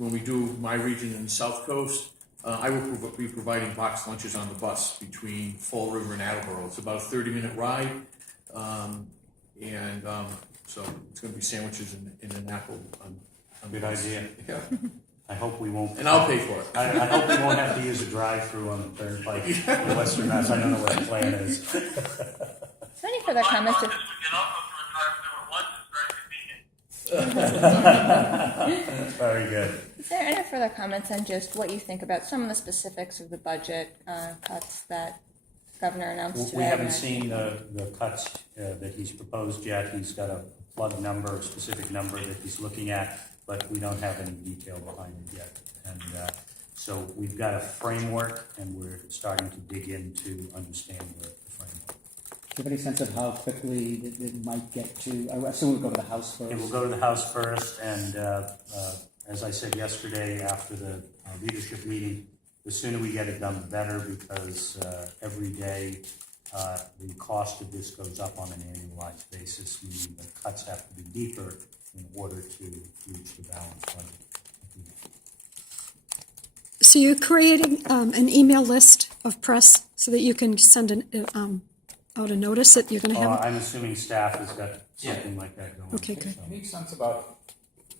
when we do my region in the South Coast, I will be providing box lunches on the bus between Fall River and Attleboro. It's about a 30-minute ride, so it's going to be sandwiches and an apple. Good idea. Yeah. I hope we won't. And I'll pay for it. I hope we won't have to use a drive-through on the turnpike in Western Mass. I don't know what the plan is. Is there any further comments? We can also drive through a drive-through at lunch. It's very convenient. Very good. Is there any further comments on just what you think about some of the specifics of the budget cuts that Governor announced today? We haven't seen the cuts that he's proposed yet. He's got a plug number, a specific number that he's looking at, but we don't have any detail behind it yet. And so we've got a framework, and we're starting to dig in to understand the framework. Do you have any sense of how quickly it might get to? I assume we'll go to the House first. It will go to the House first, and as I said yesterday after the leadership meeting, the sooner we get it done, the better, because every day the cost of this goes up on an annualized basis, meaning the cuts have to be deeper in order to reach the balanced budget. So you're creating an email list of press so that you can send out a notice that you're going to have? I'm assuming staff has got something like that going. Okay, good. Any sense about,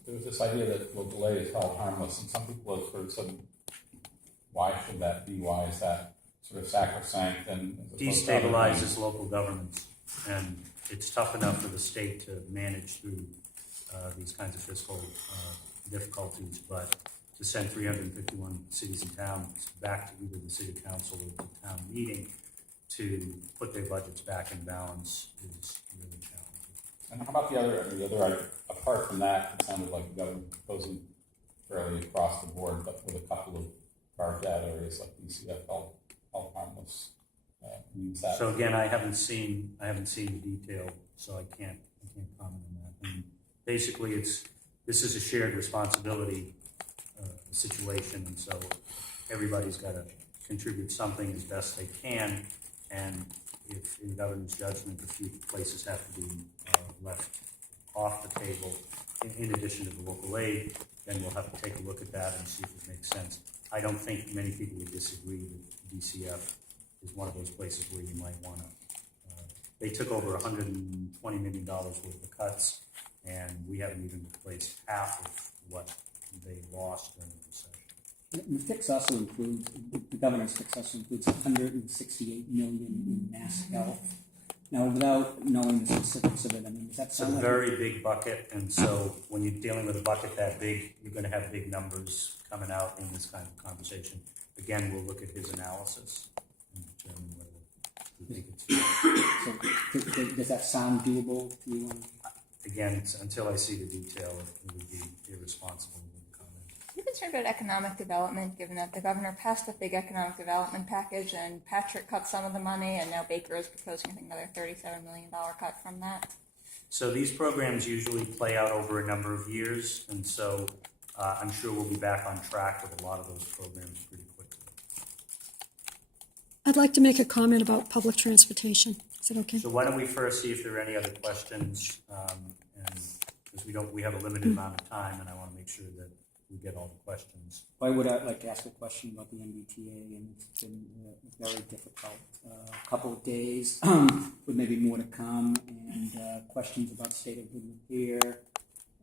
there was this idea that delay is held harmless, and some people have sort of said, why should that be? Why is that sort of sacrosanct? And destabilizes local governments, and it's tough enough for the state to manage through these kinds of fiscal difficulties, but to send 351 cities and towns back to either the city council or the town meeting to put their budgets back in balance is really challenging. And how about the other, apart from that, it sounded like the government proposing fairly across the board, but with a couple of carved out areas like DCF held harmless. Means that. So again, I haven't seen the detail, so I can't comment on that. And basically, this is a shared responsibility situation, and so everybody's got to contribute something as best they can. And if, in the governor's judgment, a few places have to be left off the table, in addition to the local aid, then we'll have to take a look at that and see if it makes sense. I don't think many people would disagree that DCF is one of those places where you might want to. They took over $120 million worth of cuts, and we haven't even replaced half of what they lost during the recession. The fix also includes, the governor's fix also includes $168 million in mass health. Now, without knowing the specifics of it, I mean, does that It's sound a like very big bucket, and so when you're dealing with a bucket that big, you're going to have big numbers coming out in this kind of conversation. Again, we'll look at his analysis and determine whether we think it's fair. So does that sound doable to you? Again, until I see the detail, it would be irresponsible to comment. Are you concerned about economic development, given that the governor passed a big economic development package and Patrick cut some of the money, and now Baker is proposing, I think, another $37 million cut from that? So these programs usually play out over a number of years, and so I'm sure we'll be back on track with a lot of those programs pretty quickly. I'd like to make a comment about public transportation. Is it okay? So why don't we first see if there are any other questions, and because we have a limited amount of time, and I want to make sure that we get all the questions. I would like to ask a question about the MBTA, and it's been very difficult. A couple of days with maybe more to come, and questions about state of good repair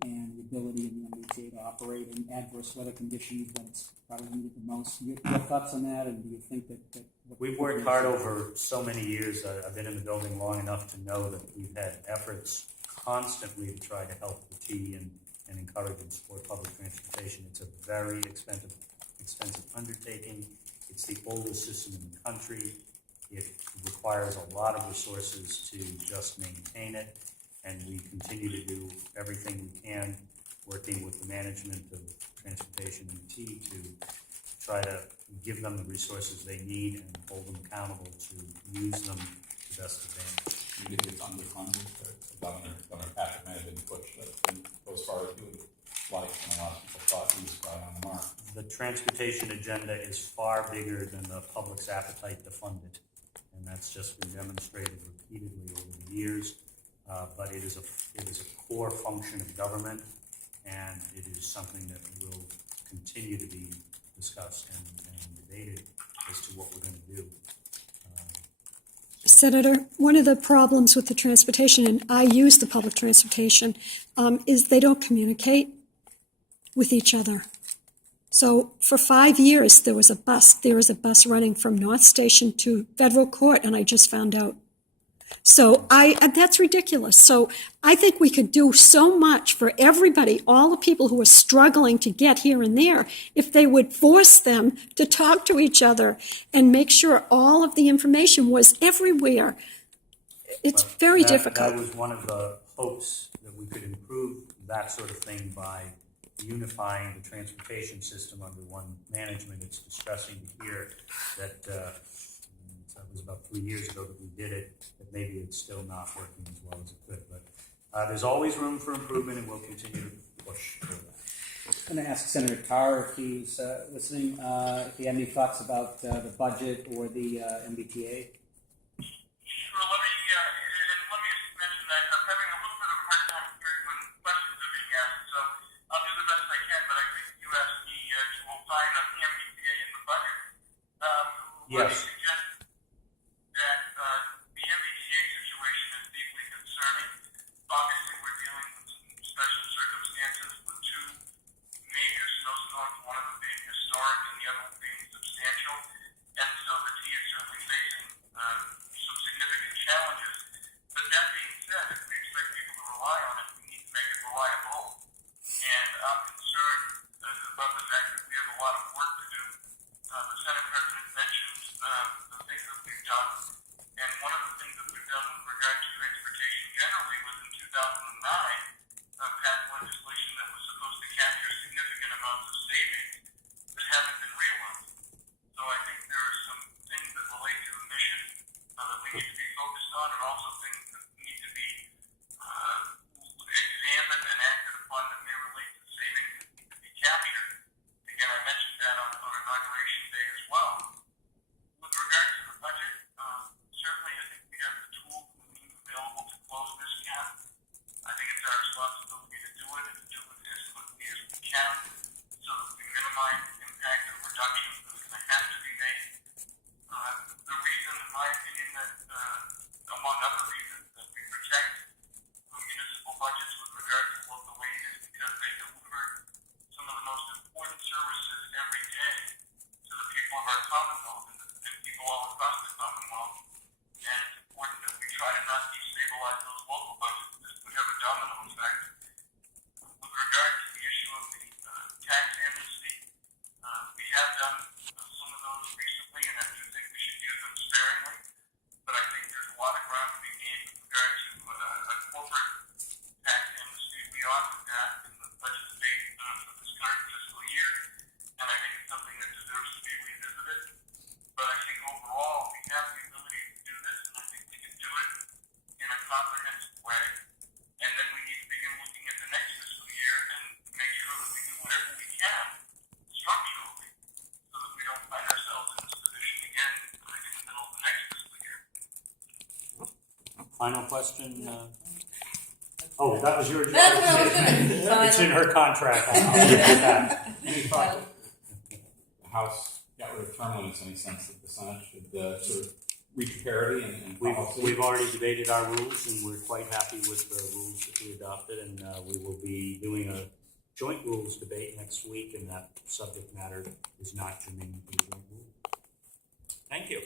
and the ability of the MBTA to operate in adverse weather conditions when it's probably needed the most. Your thoughts on that, and do you think that We've worked hard over so many years. I've been in the building long enough to know that we've had efforts constantly to try to help the T and encourage and support public transportation. It's a very expensive undertaking. It's the oldest system in the country. It requires a lot of resources to just maintain it, and we continue to do everything we can, working with the management of transportation and the T to try to give them the resources they need and hold them accountable to use them to best advantage. You think it's underfunded? Governor Patrick may have been pushed, but didn't go as far as he would like, and a lot of people thought he was right on the mark. The transportation agenda is far bigger than the public's appetite to fund it, and that's just been demonstrated repeatedly over the years. But it is a core function of government, and it is something that will continue to be discussed and debated as to what we're going to do. Senator, one of the problems with the transportation, and I use the public transportation, is they don't communicate with each other. So for 5 years, there was a bus running from North Station to Federal Court, and I just found out. So that's ridiculous. So I think we could do so much for everybody, all the people who are struggling to get here and there, if they would force them to talk to each other and make sure all of the information was everywhere. It's very difficult. That was one of the hopes, that we could improve that sort of thing by unifying the transportation system under one management. It's distressing to hear that that was about 3 years ago that we did it, that maybe it's still not working as well as it could. But there's always room for improvement, and we'll continue to push for that. I'm going to ask Senator Tarr if he's listening, if he had any thoughts about the budget or the MBTA. Sure, let me just mention that I'm having a little bit of a hard time hearing when questions are being asked, so I'll do the best I can, but I think you asked me to opine on the MBTA and the budget. Let me Yes. suggest that the MBTA situation is deeply concerning. Obviously, we're dealing with some special circumstances with two major snowstorms, one of them being historic and the other one being substantial, and so the T is certainly facing some significant challenges. But that being said, if we expect people to rely on it, we need to make it reliable. And I'm concerned about the fact that we have a lot of work to do. The Senate President mentioned the things that we've done, and one of the things that we've done with regard to transportation generally was in 2009, passed legislation that was supposed to capture significant amounts of savings that haven't been realized. So I think there are some things that relate to the mission that we need to be focused on, and also things that need to be examined and acted upon that may relate to savings that need to be captured. Again, I mentioned that on Inauguration Day as well. With regard to the budget, certainly I think we have the tools and the means available to close this gap. I think it's our responsibility to do it and to do it as quickly as we can so that we minimize the impact of reductions that are going to have to be made. The reason, in my opinion, that among other reasons, that we protect municipal budgets with regard to local aid is because they deliver some of the most important services every day to the people of our Commonwealth and people all across the Commonwealth. And it's important that we try to not destabilize those local budgets. This would have a domino effect. With regard to the issue of the tax amnesty, we have done some of those recently, and I do think we should use them sparingly. But I think there's a lot of ground to be gained with regard to a corporate tax amnesty. We offered that in the budget debate for this current fiscal year, and I think it's something that deserves to be revisited. But I think overall we have the ability to do this, and I think we can do it in a comprehensive way. And then we need to begin looking at the next fiscal year and make sure that we do whatever we can structurally so that we don't find ourselves in this position again in the middle of the next fiscal year. Final question. Oh, that was your job. That's what I was gonna- It's in her contract. I'll give you that. Any thought that the House got rid of term limits in any sense that the Senate should sort of reach parity and policy? We've already debated our rules, and we're quite happy with the rules that we adopted, and we will be doing a joint rules debate next week, and that subject matter is not germane to the joint rules. Thank you.